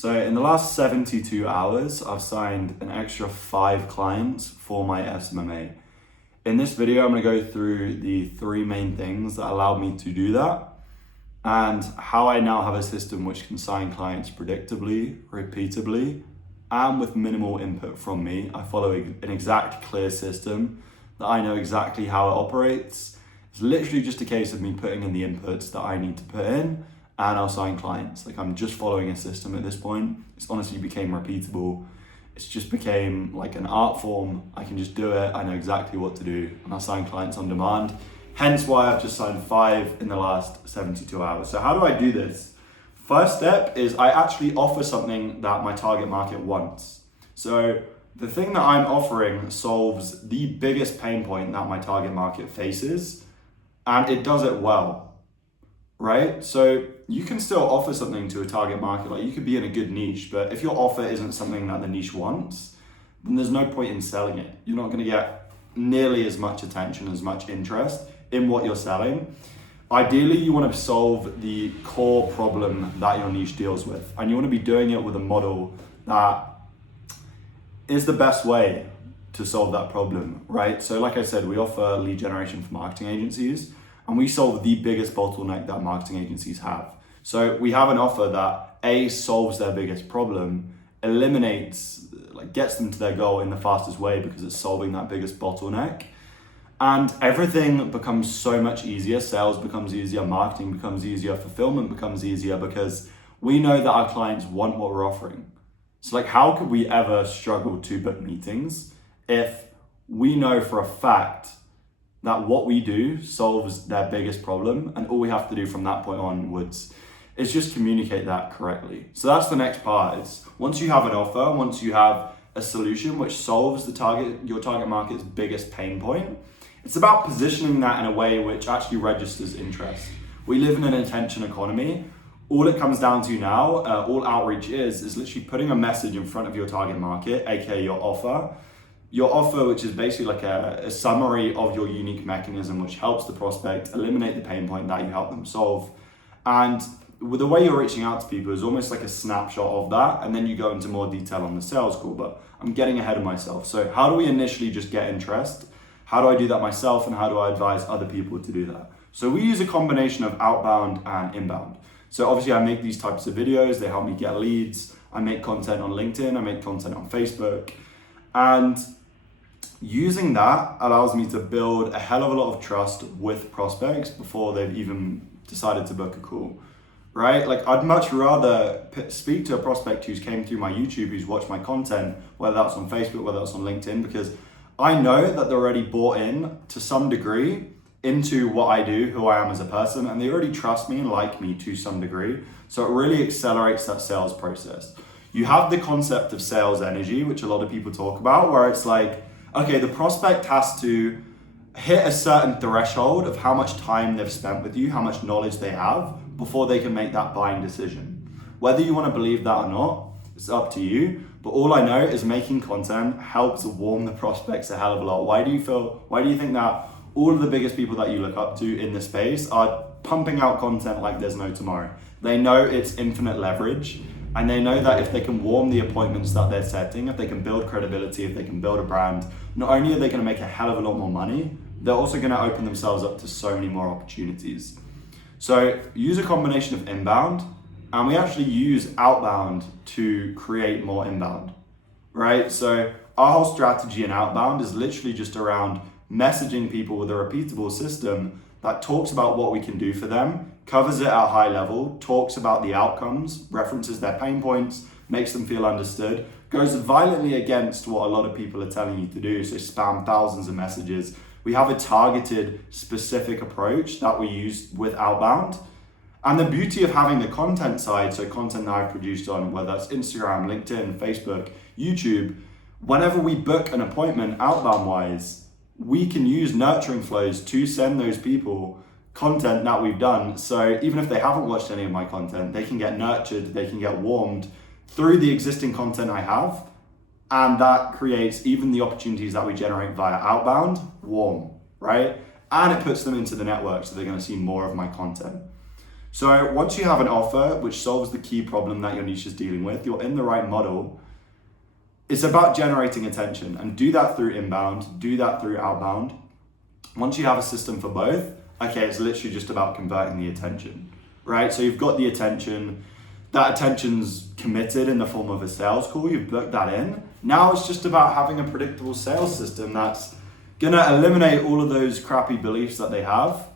So in the last 72 hours, I've signed an extra 5 clients for my SMMA. In this video, I'm going to go through the 3 main things that allowed me to do that and how I now have a system which can sign clients predictably, repeatably, and with minimal input from me. I follow an exact, clear system that I know exactly how it operates. It's literally just a case of me putting in the inputs that I need to put in, and I'll sign clients. Like, I'm just following a system at this point. It's honestly became repeatable. It's just became like an art form. I can just do it. I know exactly what to do, and I'll sign clients on demand. Hence why I've just signed 5 in the last 72 hours. So how do I do this? First step is I actually offer something that my target market wants. So the thing that I'm offering solves the biggest pain point that my target market faces, and it does it well, right? So you can still offer something to a target market, like you could be in a good niche, but if your offer isn't something that the niche wants, then there's no point in selling it. You're not gonna get nearly as much attention, as much interest in what you're selling. Ideally, you want to solve the core problem that your niche deals with, and you want to be doing it with a model that is the best way to solve that problem, right? So like I said, we offer lead generation for marketing agencies, and we solve the biggest bottleneck that marketing agencies have. So we have an offer that A, solves their biggest problem, eliminates, gets them to their goal in the fastest way because it's solving that biggest bottleneck. And everything becomes so much easier. Sales becomes easier, marketing becomes easier, fulfillment becomes easier because we know that our clients want what we're offering. So how could we ever struggle to book meetings if we know for a fact that what we do solves their biggest problem, and all we have to do from that point onwards is just communicate that correctly. So that's the next part. Is once you have an offer, once you have a solution which solves your target market's biggest pain point, it's about positioning that in a way which actually registers interest. We live in an attention economy. All it comes down to now, all outreach is literally putting a message in front of your target market, aka your offer. Your offer, which is basically like a summary of your unique mechanism, which helps the prospect eliminate the pain point that you help them solve. And with the way you're reaching out to people is almost like a snapshot of that, and then you go into more detail on the sales call, but I'm getting ahead of myself. So how do we initially just get interest? How do I do that myself, and how do I advise other people to do that? So we use a combination of outbound and inbound. So obviously I make these types of videos, they help me get leads. I make content on LinkedIn, I make content on Facebook. And using that allows me to build a hell of a lot of trust with prospects before they've even decided to book a call, right? I'd much rather speak to a prospect who's came through my YouTube, who's watched my content, whether that's on Facebook, whether that's on LinkedIn, because I know that they're already bought in to some degree into what I do, who I am as a person, and they already trust me and like me to some degree. So it really accelerates that sales process. You have the concept of sales energy, which a lot of people talk about, where it's like, okay, the prospect has to hit a certain threshold of how much time they've spent with you, how much knowledge they have before they can make that buying decision. Whether you want to believe that or not, it's up to you. But all I know is making content helps warm the prospects a hell of a lot. Why do you think that all of the biggest people that you look up to in the space are pumping out content like there's no tomorrow? They know it's infinite leverage, and they know that if they can warm the appointments that they're setting, if they can build credibility, if they can build a brand, not only are they going to make a hell of a lot more money, they're also going to open themselves up to so many more opportunities. So use a combination of inbound, and we actually use outbound to create more inbound, right? So our whole strategy in outbound is literally just around messaging people with a repeatable system that talks about what we can do for them, covers it at a high level, talks about the outcomes, references their pain points, makes them feel understood, goes violently against what a lot of people are telling you to do, so spam thousands of messages. We have a targeted, specific approach that we use with outbound. And the beauty of having the content side, so content that I've produced on, whether that's Instagram, LinkedIn, Facebook, YouTube, whenever we book an appointment outbound wise, we can use nurturing flows to send those people content that we've done. So even if they haven't watched any of my content, they can get nurtured, they can get warmed through the existing content I have. And that creates even the opportunities that we generate via outbound warm, right? And it puts them into the network, so they're going to see more of my content. So once you have an offer which solves the key problem that your niche is dealing with, you're in the right model. It's about generating attention, and do that through inbound, do that through outbound. Once you have a system for both, okay, it's literally just about converting the attention, right? So you've got the attention, that attention's committed in the form of a sales call, you've booked that in. Now it's just about having a predictable sales system that's gonna eliminate all of those crappy beliefs that they have.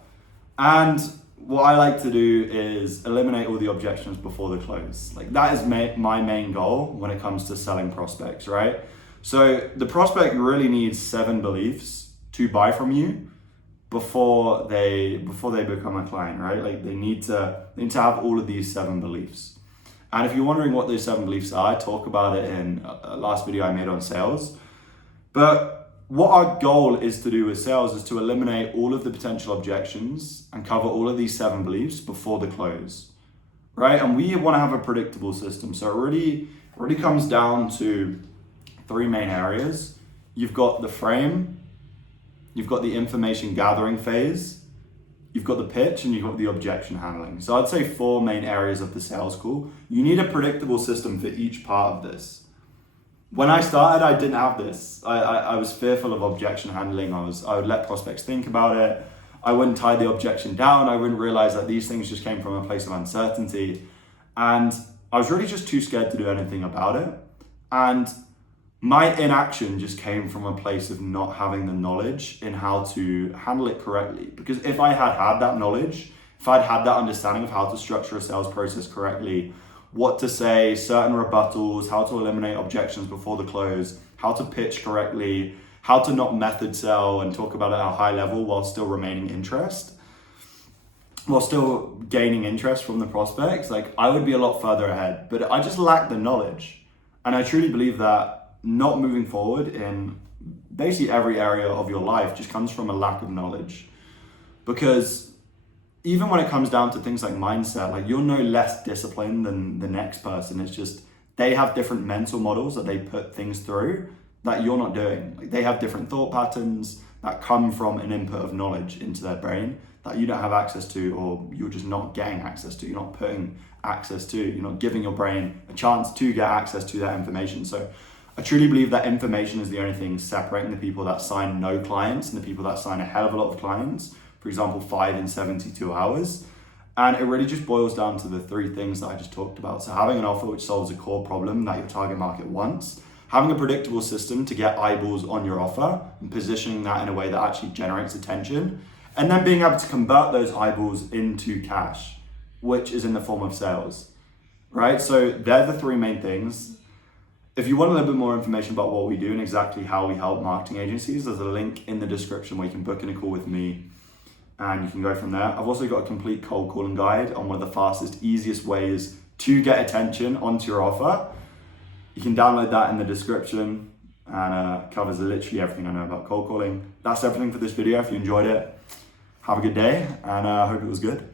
And what I like to do is eliminate all the objections before the close. Like that is my main goal when it comes to selling prospects, right? So the prospect really needs 7 beliefs to buy from you before they become a client, right? Like they need to have all of these 7 beliefs. And if you're wondering what those 7 beliefs are, I talk about it in a last video I made on sales. But what our goal is to do with sales is to eliminate all of the potential objections and cover all of these 7 beliefs before the close, right? And we want to have a predictable system. So it really comes down to 3 main areas. You've got the frame, you've got the information gathering phase, you've got the pitch, and you've got the objection handling. So I'd say 4 main areas of the sales call. You need a predictable system for each part of this. When I started, I didn't have this. I was fearful of objection handling. I would let prospects think about it. I wouldn't tie the objection down. I wouldn't realize that these things just came from a place of uncertainty. And I was really just too scared to do anything about it. And my inaction just came from a place of not having the knowledge in how to handle it correctly. Because if I had had that knowledge, if I'd had that understanding of how to structure a sales process correctly, what to say, certain rebuttals, how to eliminate objections before the close, how to pitch correctly, how to not method sell and talk about it at a high level while still gaining interest from the prospects, like I would be a lot further ahead. But I just lacked the knowledge. And I truly believe that not moving forward in basically every area of your life just comes from a lack of knowledge. Because even when it comes down to things like mindset, like you're no less disciplined than the next person. It's just they have different mental models that they put things through that you're not doing. Like they have different thought patterns that come from an input of knowledge into their brain that you don't have access to, or you're just not getting access to. You're not putting access to. You're not giving your brain a chance to get access to that information. So I truly believe that information is the only thing separating the people that sign no clients and the people that sign a hell of a lot of clients. For example, 5 in 72 hours. And it really just boils down to the 3 things that I just talked about. So having an offer which solves a core problem that your target market wants, having a predictable system to get eyeballs on your offer and positioning that in a way that actually generates attention, and then being able to convert those eyeballs into cash, which is in the form of sales, right? So they're the 3 main things. If you want a little bit more information about what we do and exactly how we help marketing agencies, there's a link in the description where you can book in a call with me and you can go from there. I've also got a complete cold calling guide on one of the fastest, easiest ways to get attention onto your offer. You can download that in the description, and covers literally everything I know about cold calling. That's everything for this video. If you enjoyed it, have a good day, and I hope it was good.